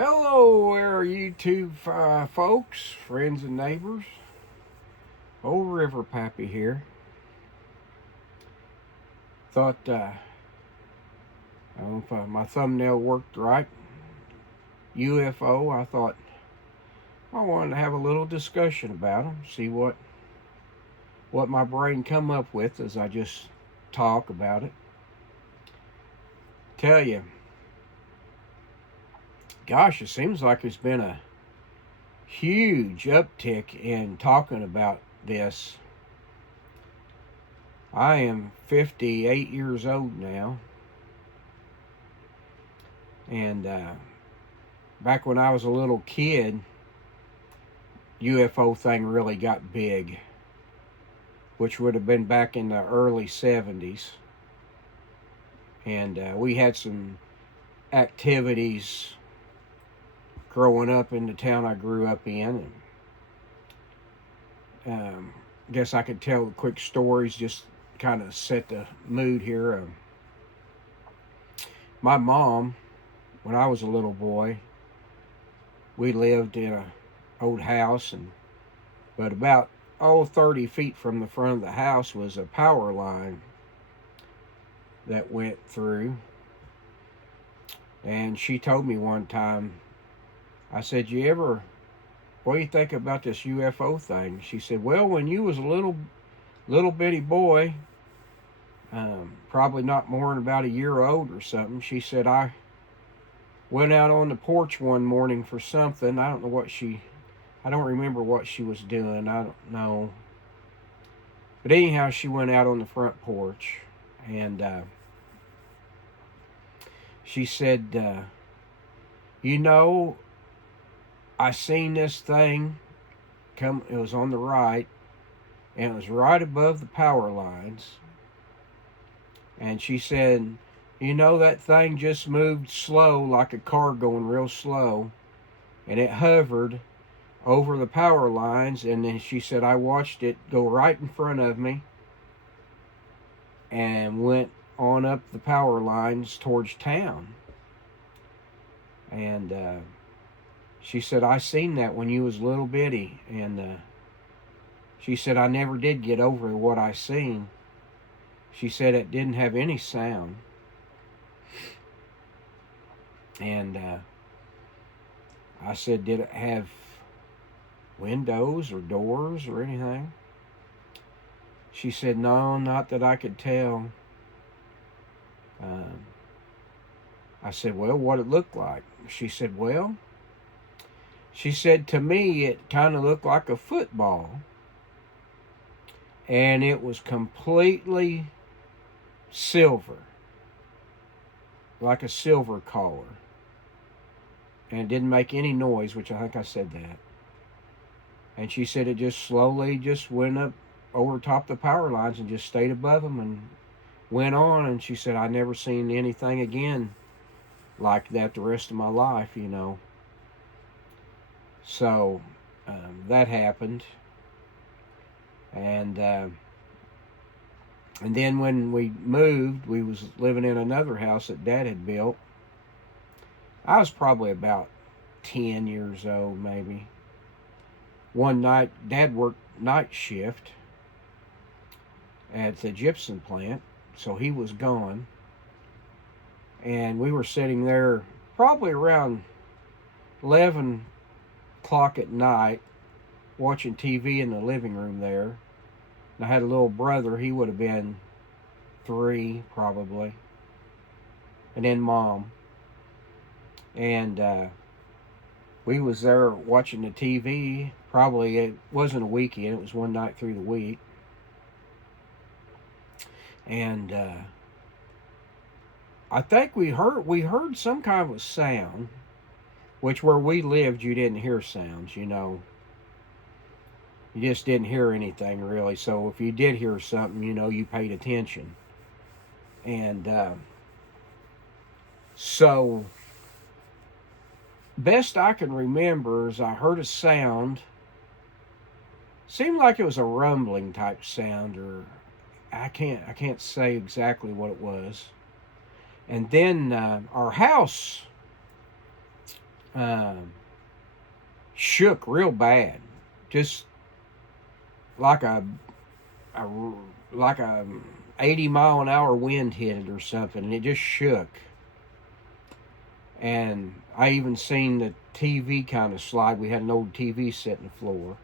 Hello there, YouTube folks, friends and neighbors. Old River Pappy here. Thought, I don't know if my thumbnail worked right. UFO, I thought I wanted to have a little discussion about them, see what my brain come up with as I just talk about it. Tell you, gosh, it seems like there's been a huge uptick in talking about this. I am 58 years old now, and back when I was a little kid, UFO thing really got big, which would have been back in the early 70s. And we had some activities growing up in the town I grew up in. And guess I could tell quick stories, just kind of set the mood here. My mom, when I was a little boy, we lived in an old house, but about 30 feet from the front of the house was a power line that went through. And she told me one time, I said, what do you think about this UFO thing? She said, well, when you was a little bitty boy, probably not more than about a year old or something, she said, I went out on the porch one morning for something. I don't remember what she was doing. I don't know. But anyhow, she went out on the front porch, and she said, I seen this thing come. It was on the right, and it was right above the power lines. And she said, that thing just moved slow, like a car going real slow, and it hovered over the power lines. And then she said, I watched it go right in front of me and went on up the power lines towards town. And she said, I seen that when you was little bitty. And she said, I never did get over what I seen. She said it didn't have any sound. And I said, did it have windows or doors or anything? She said, no, not that I could tell. I said, well, what it looked like? She said, to me, it kind of looked like a football. And it was completely silver, like a silver collar. And it didn't make any noise, which I think I said that. And she said it just slowly just went up over top the power lines and just stayed above them and went on. And she said, I never seen anything again like that the rest of my life, So that happened. And then when we moved, we was living in another house that Dad had built. I was probably about 10 years old, maybe. One night, Dad worked night shift at the gypsum plant, so he was gone. And we were sitting there probably around 11 o'clock at night watching TV in the living room there. And I had a little brother. He would have been 3 probably. And then Mom. And we was there watching the TV. Probably it wasn't a weekend. It was one night through the week. And I think we heard some kind of a sound, which where we lived, you didn't hear sounds, You just didn't hear anything really. So if you did hear something, you paid attention. And so best I can remember is I heard a sound. Seemed like it was a rumbling type sound, or I can't say exactly what it was. And then our house um, shook real bad, just like a like a 80-mile-an-hour wind hit it or something, and it just shook. And I even seen the TV kind of slide. We had an old TV set on the floor,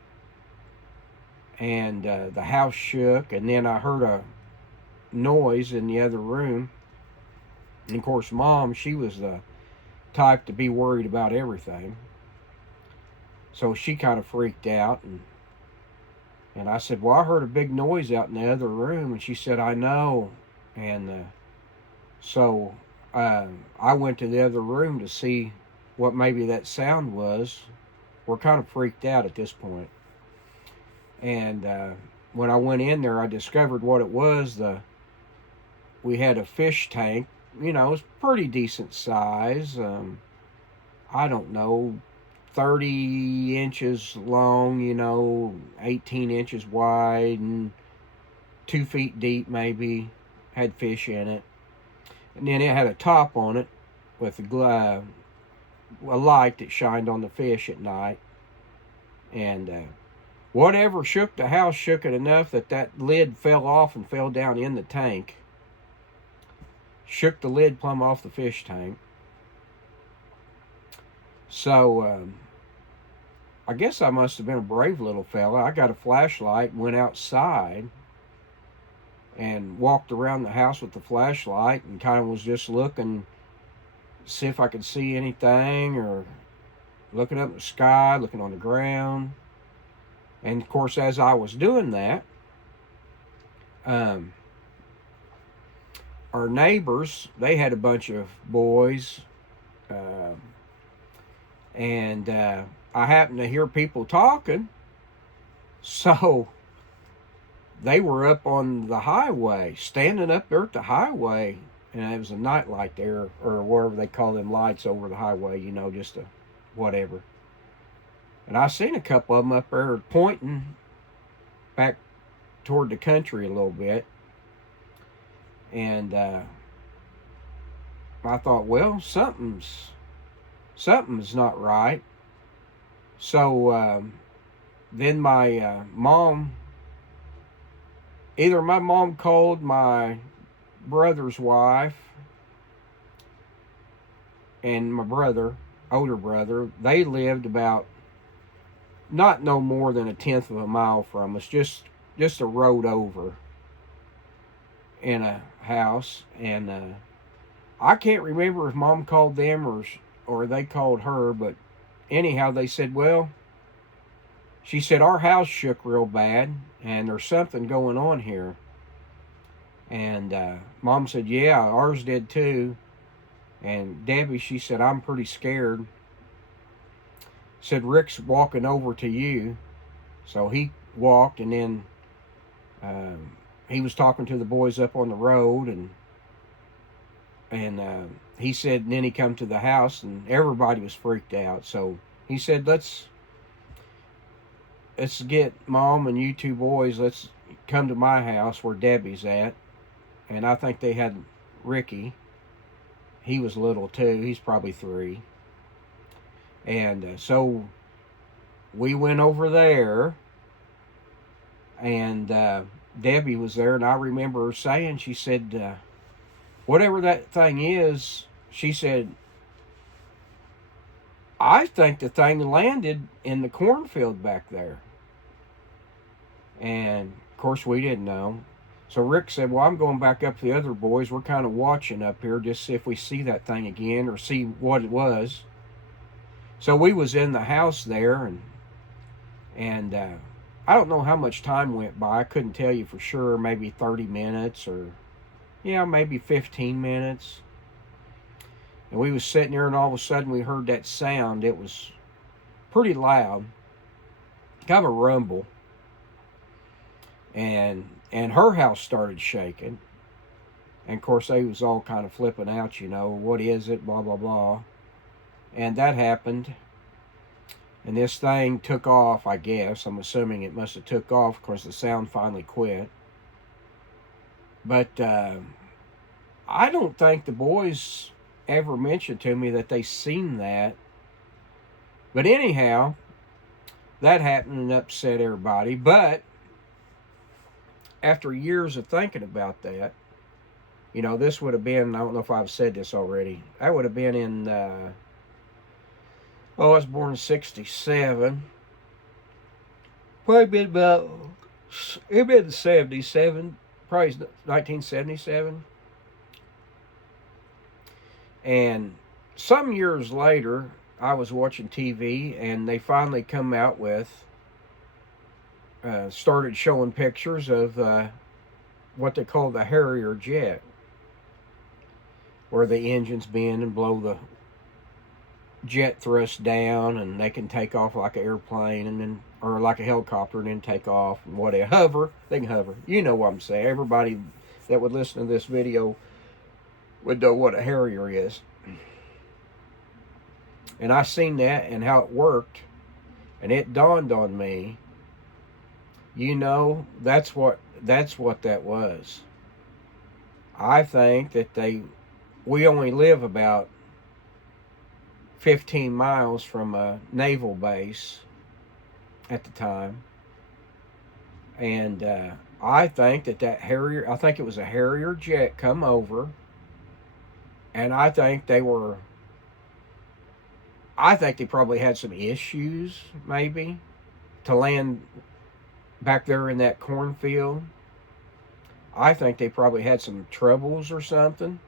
and the house shook. And then I heard a noise in the other room. And of course, Mom, she was the type to be worried about everything, so she kind of freaked out. And I said, well, I heard a big noise out in the other room. And she said, I know. And so I went to the other room to see what maybe that sound was. We're kind of freaked out at this point. And when I went in there, I discovered what it was. We had a fish tank. You know, it was pretty decent size. I don't know, 30 inches long, 18 inches wide, and 2 feet deep maybe. Had fish in it. And then it had a top on it with a light that shined on the fish at night. And whatever shook the house shook it enough that lid fell off and fell down in the tank. Shook the lid plumb off the fish tank. So I guess I must have been a brave little fella. I got a flashlight, went outside, and walked around the house with the flashlight and kind of was just looking, see if I could see anything, or looking up at the sky, looking on the ground. And of course, as I was doing that, our neighbors, they had a bunch of boys, and I happened to hear people talking, so they were up on the highway, standing up there at the highway, and it was a night light there, or wherever they call them lights over the highway, just a whatever. And I seen a couple of them up there pointing back toward the country a little bit. And I thought, well, something's not right. So then my mom, either my mom called my brother's wife and my brother, older brother. They lived about not no more than 1/10 of a mile from us, just a road over in a house. And I can't remember if Mom called them or they called her, but anyhow, they said, well, she said, our house shook real bad and there's something going on here. And Mom said, yeah, ours did too. And Debbie, she said, I'm pretty scared. Said, Rick's walking over to you. So he walked, and then he was talking to the boys up on the road, and he said, and then he come to the house, and everybody was freaked out. So he said, let's get Mom and you two boys, let's come to my house where Debbie's at. And I think they had Ricky. He was little too. He's probably 3. And so we went over there, and Debbie was there, and I remember her saying, she said, whatever that thing is, she said, I think the thing landed in the cornfield back there. And of course we didn't know. So Rick said, well, I'm going back up to the other boys. We're kind of watching up here just to see if we see that thing again or see what it was. So we was in the house there, and I don't know how much time went by. I couldn't tell you for sure, maybe 30 minutes or, maybe 15 minutes. And we was sitting there, and all of a sudden we heard that sound. It was pretty loud, kind of a rumble. And her house started shaking. And of course they was all kind of flipping out, what is it, blah, blah, blah. And that happened. And this thing took off, I guess. I'm assuming it must have took off because the sound finally quit. But I don't think the boys ever mentioned to me that they seen that But anyhow, that happened and upset everybody. But after years of thinking about that, you know, this would have been, I don't know if I've said this already, that would have been in, I was born in 67. Probably been about, it been 77, probably 1977. And some years later, I was watching TV and they finally come out with, started showing pictures of what they call the Harrier jet, where the engines bend and blow the jet thrust down, and they can take off like an airplane, and then, or like a helicopter, and then take off and whatever. Hover, they can hover. You know what I'm saying. Everybody that would listen to this video would know what a Harrier is. And I seen that and how it worked, and it dawned on me, you know, that's what that was. I think that we only live about 15 miles from a naval base at the time. And I think that Harrier, I think it was a Harrier jet come over, and I think they probably had some issues, maybe, to land back there in that cornfield. I think they probably had some troubles or something,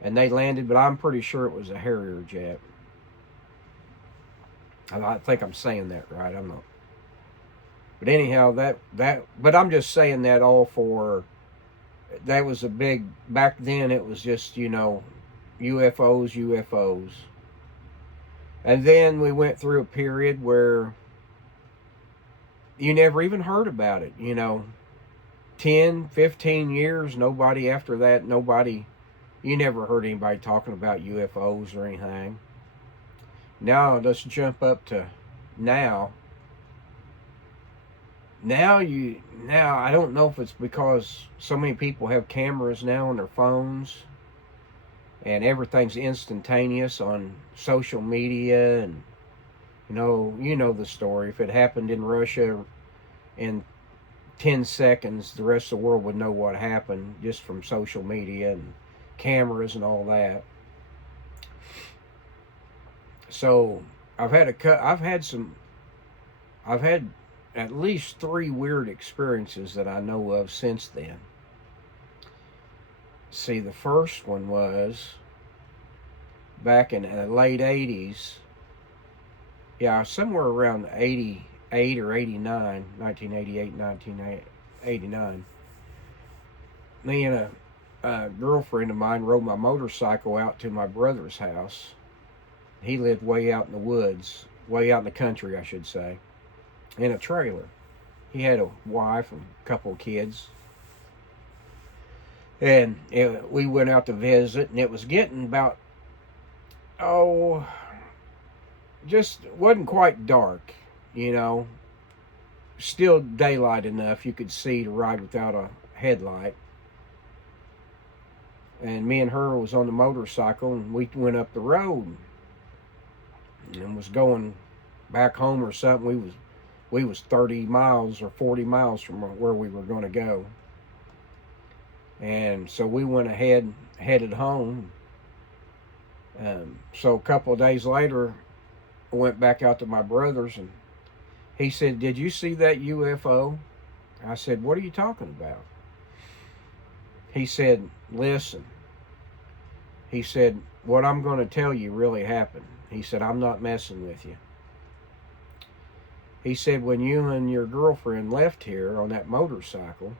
and they landed, but I'm pretty sure it was a Harrier jet. I think I'm saying that right. I'm not. But anyhow, but I'm just saying that all for, that was a big, back then it was just, you know, UFOs. And then we went through a period where you never even heard about it, you know. 10, 15 years, nobody after that, you never heard anybody talking about UFOs or anything. Now, let's jump up to now. Now, I don't know if it's because so many people have cameras now on their phones, and everything's instantaneous on social media, and you know the story. If it happened in Russia in 10 seconds, the rest of the world would know what happened just from social media and cameras and all that. So I've had at least 3 weird experiences that I know of since then. See, the first one was back in the late 80s. Yeah, somewhere around 88 or 89, 1988, 1989. Me and a girlfriend of mine rode my motorcycle out to my brother's house. He lived way out in the woods, way out in the country, I should say, in a trailer. He had a wife and a couple of kids. And we went out to visit, and it was getting about, just wasn't quite dark, you know. Still daylight enough you could see to ride without a headlight. And me and her was on the motorcycle, and we went up the road and was going back home or something. We was 30 miles or 40 miles from where we were going to go. And so we went ahead, headed home. So a couple of days later, I went back out to my brother's, and he said, "Did you see that UFO?" I said, "What are you talking about?" He said, "Listen." He said, "What I'm going to tell you really happened." He said, "I'm not messing with you." He said, "When you and your girlfriend left here on that motorcycle,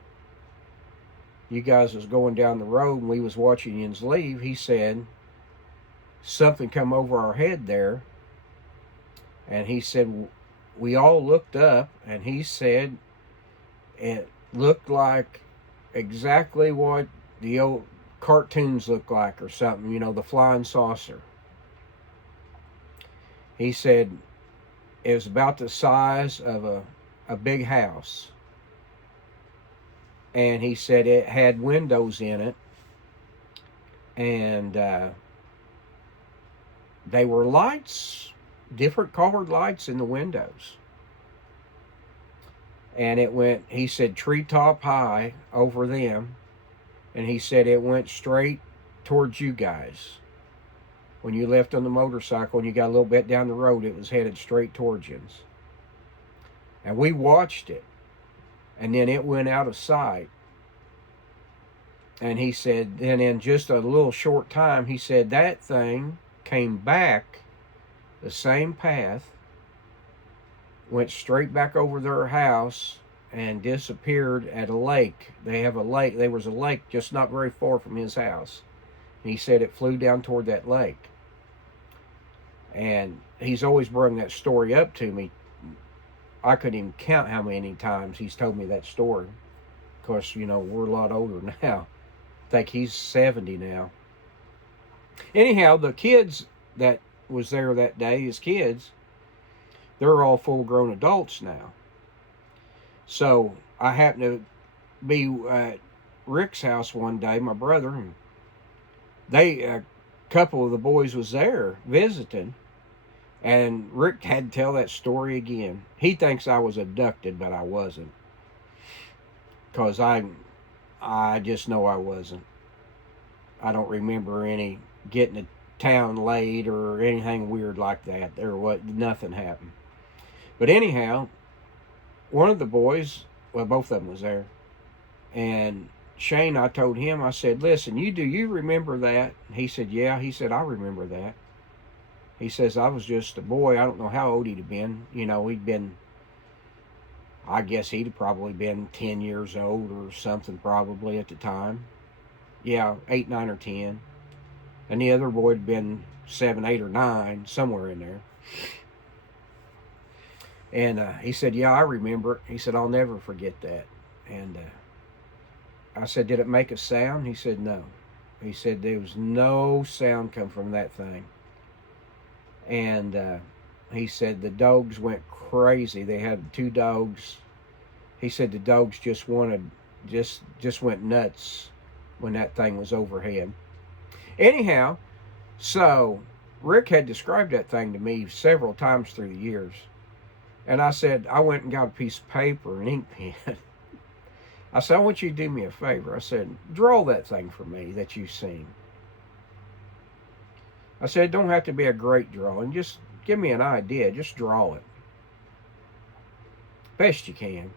you guys was going down the road and we was watching yous leave." He said, "Something come over our head there." And he said, "We all looked up," and he said, "It looked like exactly what the old cartoons look like or something, you know, the flying saucer." He said it was about the size of a big house. And he said it had windows in it, and they were lights different colored lights in the windows. And it went, he said, treetop high over them. And he said it went straight towards you guys. When you left on the motorcycle and you got a little bit down the road, it was headed straight towards you. And we watched it. And then it went out of sight. And he said, then in just a little short time, he said that thing came back the same path, went straight back over their house, and disappeared at a lake. They have a lake. There was a lake just not very far from his house. And he said it flew down toward that lake. And he's always brought that story up to me. I couldn't even count how many times he's told me that story. Of course, you know, we're a lot older now. I think he's 70 now. Anyhow, the kids that was there that day, his kids, they're all full-grown adults now. So I happened to be at Rick's house one day, my brother, and a couple of the boys was there visiting, and Rick had to tell that story again. He thinks I was abducted, but I wasn't, because I just know I wasn't. I don't remember any getting to town late or anything weird like that. Nothing happened. But anyhow, one of the boys, well, both of them was there, and Shane, I told him, I said, listen, do you remember that? He said, yeah. He said, I remember that. He says, I was just a boy. I don't know how old he'd have been. You know, I guess he'd have probably been 10 years old or something probably at the time. Yeah, 8, 9, or 10. And the other boy had been 7, 8, or 9, somewhere in there. And he said, yeah, I remember it. He said, I'll never forget that. And I said, did it make a sound? He said, no. He said, there was no sound come from that thing. And he said, the dogs went crazy. They had 2 dogs. He said the dogs just went nuts when that thing was overhead. Anyhow, so Rick had described that thing to me several times through the years. And I said, I went and got a piece of paper and ink pen. I said, I want you to do me a favor. I said, draw that thing for me that you've seen. I said, it don't have to be a great drawing. Just give me an idea. Just draw it. Best you can.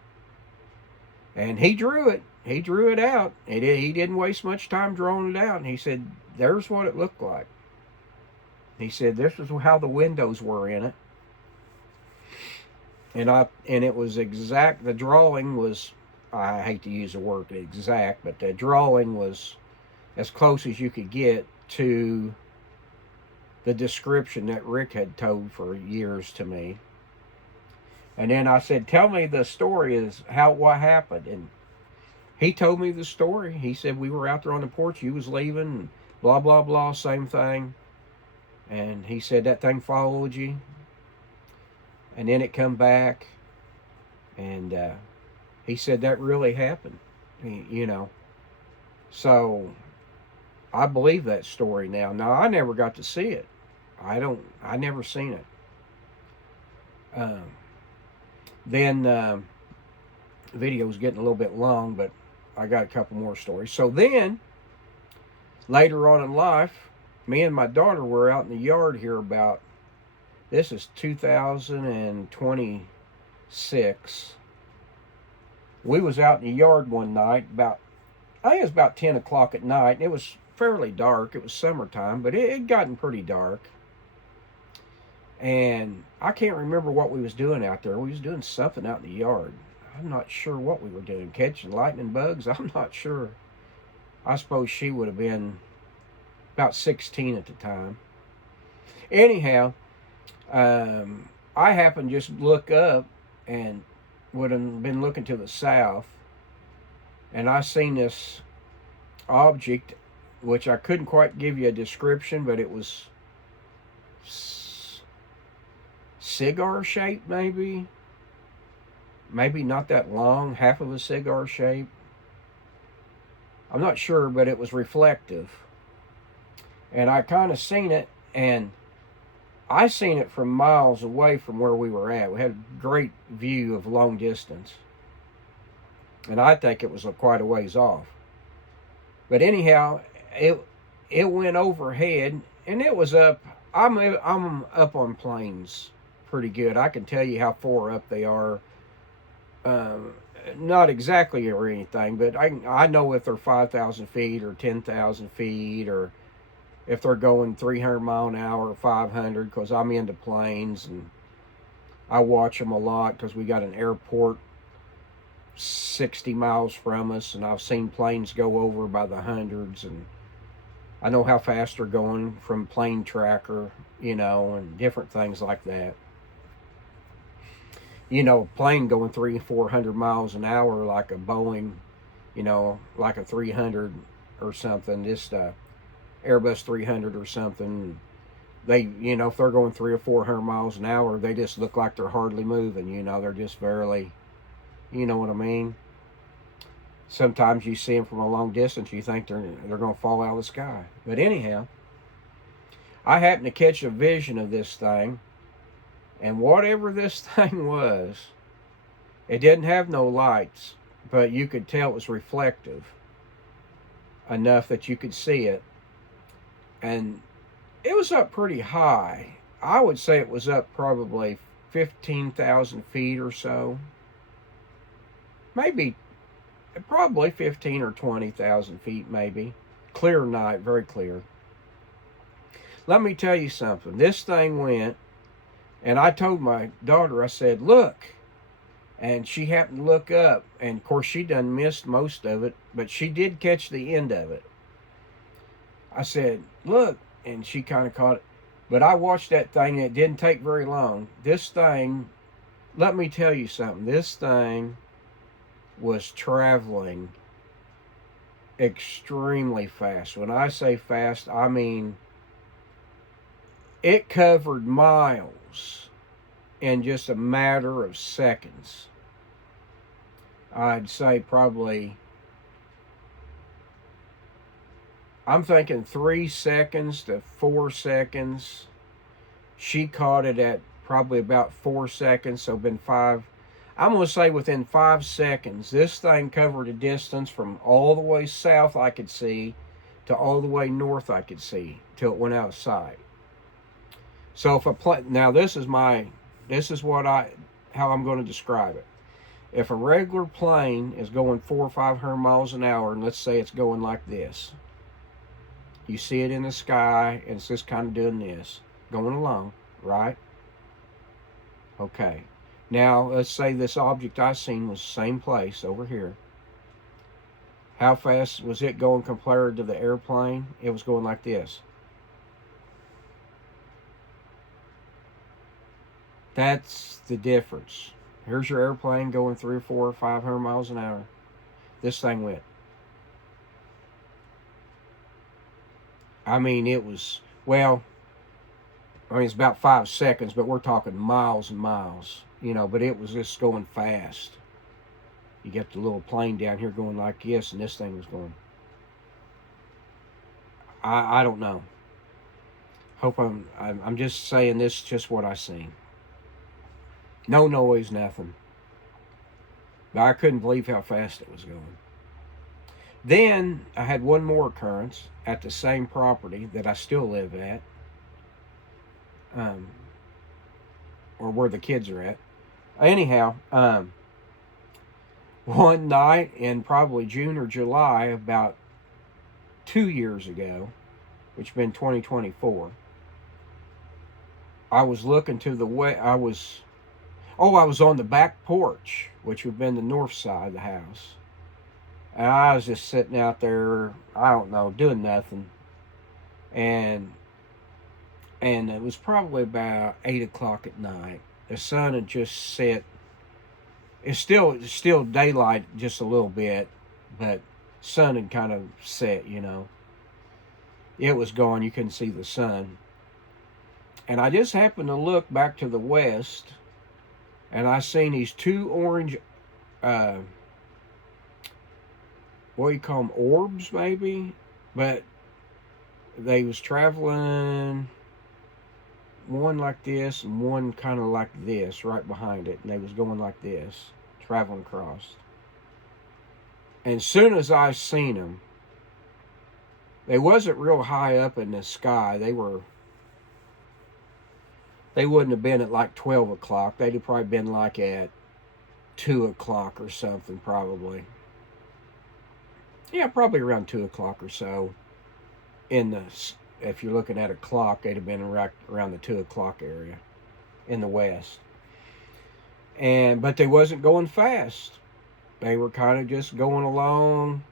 And he drew it. He drew it out. He didn't waste much time drawing it out. And he said, there's what it looked like. He said, this was how the windows were in it. And it was exact. The drawing was, I hate to use the word exact, but the drawing was as close as you could get to the description that Rick had told for years to me. And then I said, tell me the story is what happened. And he told me the story. He said, we were out there on the porch, you was leaving, and blah, blah, blah, same thing. And he said, that thing followed you. And then it come back. And he said, that really happened. You know. So I believe that story now. Now, I never got to see it. I never seen it. Then the video's getting a little bit long, but I got a couple more stories. So then, later on in life, me and my daughter were out in the yard here about, this is 2026. We was out in the yard one night I think it was about 10 o'clock at night. And it was fairly dark. It was summertime, but it had gotten pretty dark. And I can't remember what we was doing out there. We was doing something out in the yard. I'm not sure what we were doing. Catching lightning bugs? I'm not sure. I suppose she would have been about 16 at the time. Anyhow, I happened to just look up and would have been looking to the south. And I seen this object, which I couldn't quite give you a description, but it was cigar shape, maybe not that long, half of a cigar shape. I'm not sure, but it was reflective. And I kind of seen it, and I seen it from miles away from where we were at. We had a great view of long distance, and I think it was quite a ways off. But anyhow, it went overhead, and it was up. I'm up on planes pretty good. I can tell you how far up they are. Um, Not exactly or anything, but I know if they're 5,000 feet or 10,000 feet, or if they're going 300 mile an hour or 500, because I'm into planes and I watch them a lot because we got an airport 60 miles from us, and I've seen planes go over by the hundreds, and I know how fast they're going from plane tracker, and different things like that. A plane going 300-400 miles an hour, like a Boeing, like a 300 or something, just Airbus 300 or something. They, if they're going 300 or 400 miles an hour, they just look like they're hardly moving. They're just barely, you know what I mean. Sometimes you see them from a long distance, you think they're going to fall out of the sky. But anyhow, I happened to catch a vision of this thing, and whatever this thing was, it didn't have no lights, but you could tell it was reflective enough that you could see it. And it was up pretty high. I would say it was up probably 15,000 feet or so. Maybe, probably 15 or 20,000 feet maybe. Clear night, very clear. Let me tell you something. This thing went, and I told my daughter, I said, look. And she happened to look up, and of course she done missed most of it, but she did catch the end of it. I said, look, and she kind of caught it. But I watched that thing, and it didn't take very long. This thing, let me tell you something, this thing was traveling extremely fast. When I say fast, I mean it covered miles in just a matter of seconds. I'd say probably, I'm thinking 3 seconds to 4 seconds. She caught it at probably about 4 seconds, so been 5. I'm going to say within 5 seconds, this thing covered a distance from all the way south I could see to all the way north I could see till it went out of sight. So if now this is how I'm going to describe it. If a regular plane is going 400 or 500 miles an hour, and let's say it's going like this, you see it in the sky, and it's just kind of doing this, going along, right? Okay. Now, let's say this object I seen was the same place over here. How fast was it going compared to the airplane? It was going like this. That's the difference. Here's your airplane going 300 or 400 or 500 miles an hour. This thing went. I mean, it was, it's about 5 seconds, but we're talking miles and miles, but it was just going fast. You get the little plane down here going like this, and this thing was going. I don't know. Hope I'm just saying this is just what I seen. No noise, nothing. But I couldn't believe how fast it was going. Then I had one more occurrence at the same property that I still live at, or where the kids are at. Anyhow, one night in probably June or July, about 2 years ago, which been 2024, I was looking to the west. I was on the back porch, which would have been the north side of the house. And I was just sitting out there, I don't know, doing nothing. And it was probably about 8 o'clock at night. The sun had just set. It's still daylight just a little bit, but sun had kind of set, It was gone, you couldn't see the sun. And I just happened to look back to the west, and I seen these two orange, what do you call them, orbs maybe? But they was traveling, one like this and one kind of like this right behind it, and they was going like this, traveling across. And as soon as I seen them, they wasn't real high up in the sky. They wouldn't have been at like 12 o'clock. They'd have probably been like at 2 o'clock or something, probably. Yeah, probably around 2 o'clock or so. If you're looking at a clock, they'd have been around the 2 o'clock area in the west. But they wasn't going fast. They were kind of just going along.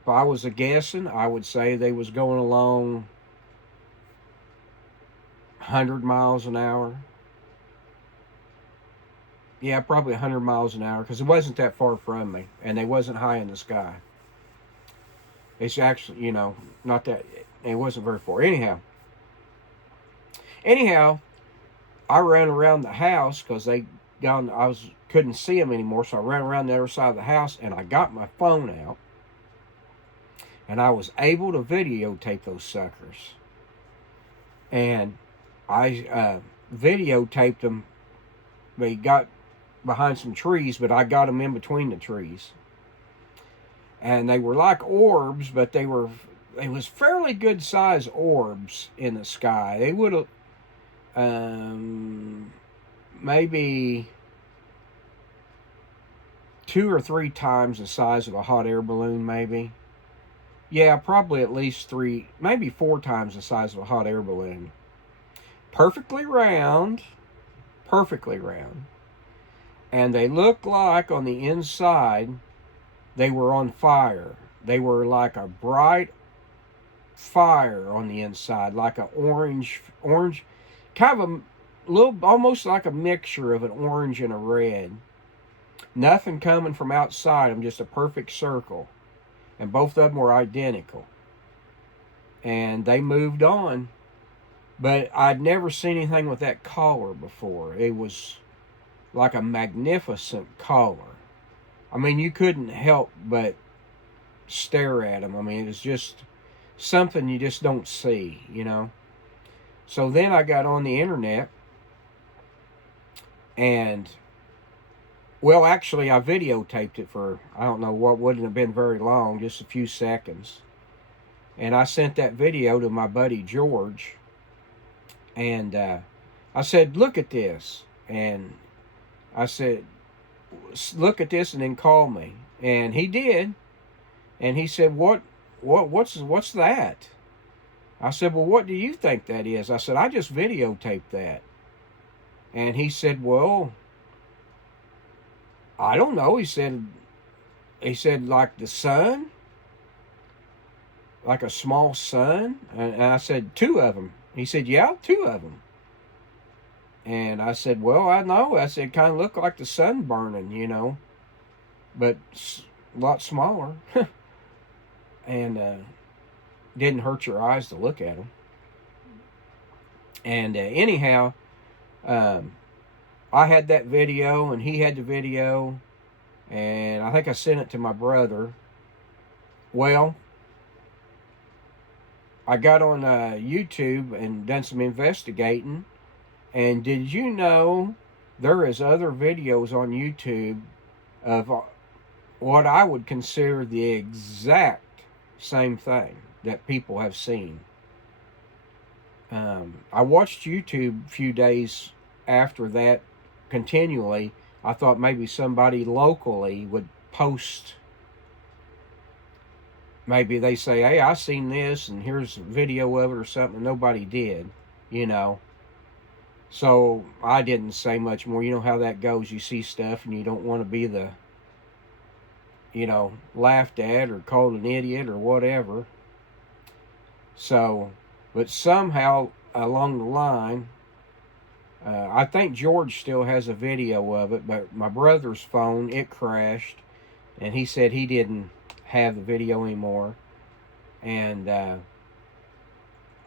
If I was a guessing, I would say they was going along 100 miles an hour. Yeah, probably 100 miles an hour, because it wasn't that far from me, and they wasn't high in the sky. It's actually, not that, it wasn't very far. Anyhow, I ran around the house because couldn't see them anymore, so I ran around the other side of the house, and I got my phone out, and I was able to videotape those suckers. And I videotaped them. They got behind some trees, but I got them in between the trees. And they were like orbs, but they was fairly good size orbs in the sky. They would have maybe 2 or 3 times the size of a hot air balloon, maybe. Yeah, probably at least 3, maybe 4 times the size of a hot air balloon. Perfectly round. And they looked like on the inside they were on fire. They were like a bright fire on the inside, like an orange, kind of a little, almost like a mixture of an orange and a red. Nothing coming from outside them, just a perfect circle. And both of them were identical. And they moved on. But I'd never seen anything with that color before. It was like a magnificent color. I mean, you couldn't help but stare at them. I mean, it was just something you just don't see, So then I got on the internet, and, well, actually, I videotaped it for, I don't know, what wouldn't have been very long, just a few seconds. And I sent that video to my buddy George, and I said, look at this. And I said, look at this and then call me. And he did. And he said, what's that? I said, well, what do you think that is? I said, I just videotaped that. And he said, well, I don't know. He said, like the sun? Like a small sun? And I said, 2 of them. He said, yeah, 2 of them. And I said, well, I know. I said, kind of look like the sun burning, but a lot smaller. And didn't hurt your eyes to look at them. And anyhow, I had that video, and he had the video, and I think I sent it to my brother. Well, I got on YouTube and done some investigating. And did you know there is other videos on YouTube of what I would consider the exact same thing that people have seen? I watched YouTube a few days after that continually. I thought maybe somebody locally would post. Maybe they say, hey, I seen this and here's a video of it or something. Nobody did, So I didn't say much more. You know how that goes. You see stuff and you don't want to be the, laughed at or called an idiot or whatever. So, but somehow along the line, I think George still has a video of it, but my brother's phone, it crashed, and he said he didn't have the video anymore. And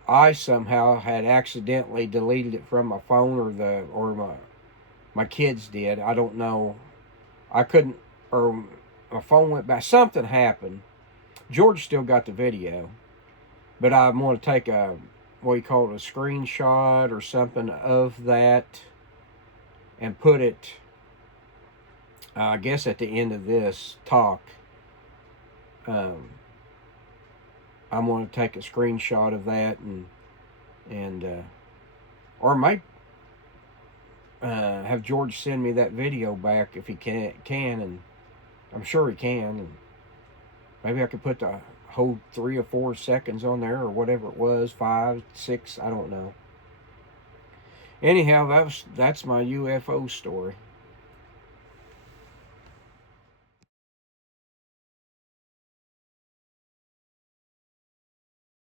I somehow had accidentally deleted it from my phone, or my kids did. I don't know. I couldn't, or my phone went back. Something happened. George still got the video, but I'm going to take what you call it, a screenshot or something of that, and put it, I guess, at the end of this talk. I'm going to take a screenshot of that and or might have George send me that video back if he can, and I'm sure he can, and maybe I could put the whole 3 or 4 seconds on there, or whatever it was, 5, 6, I don't know. Anyhow, that's my UFO story.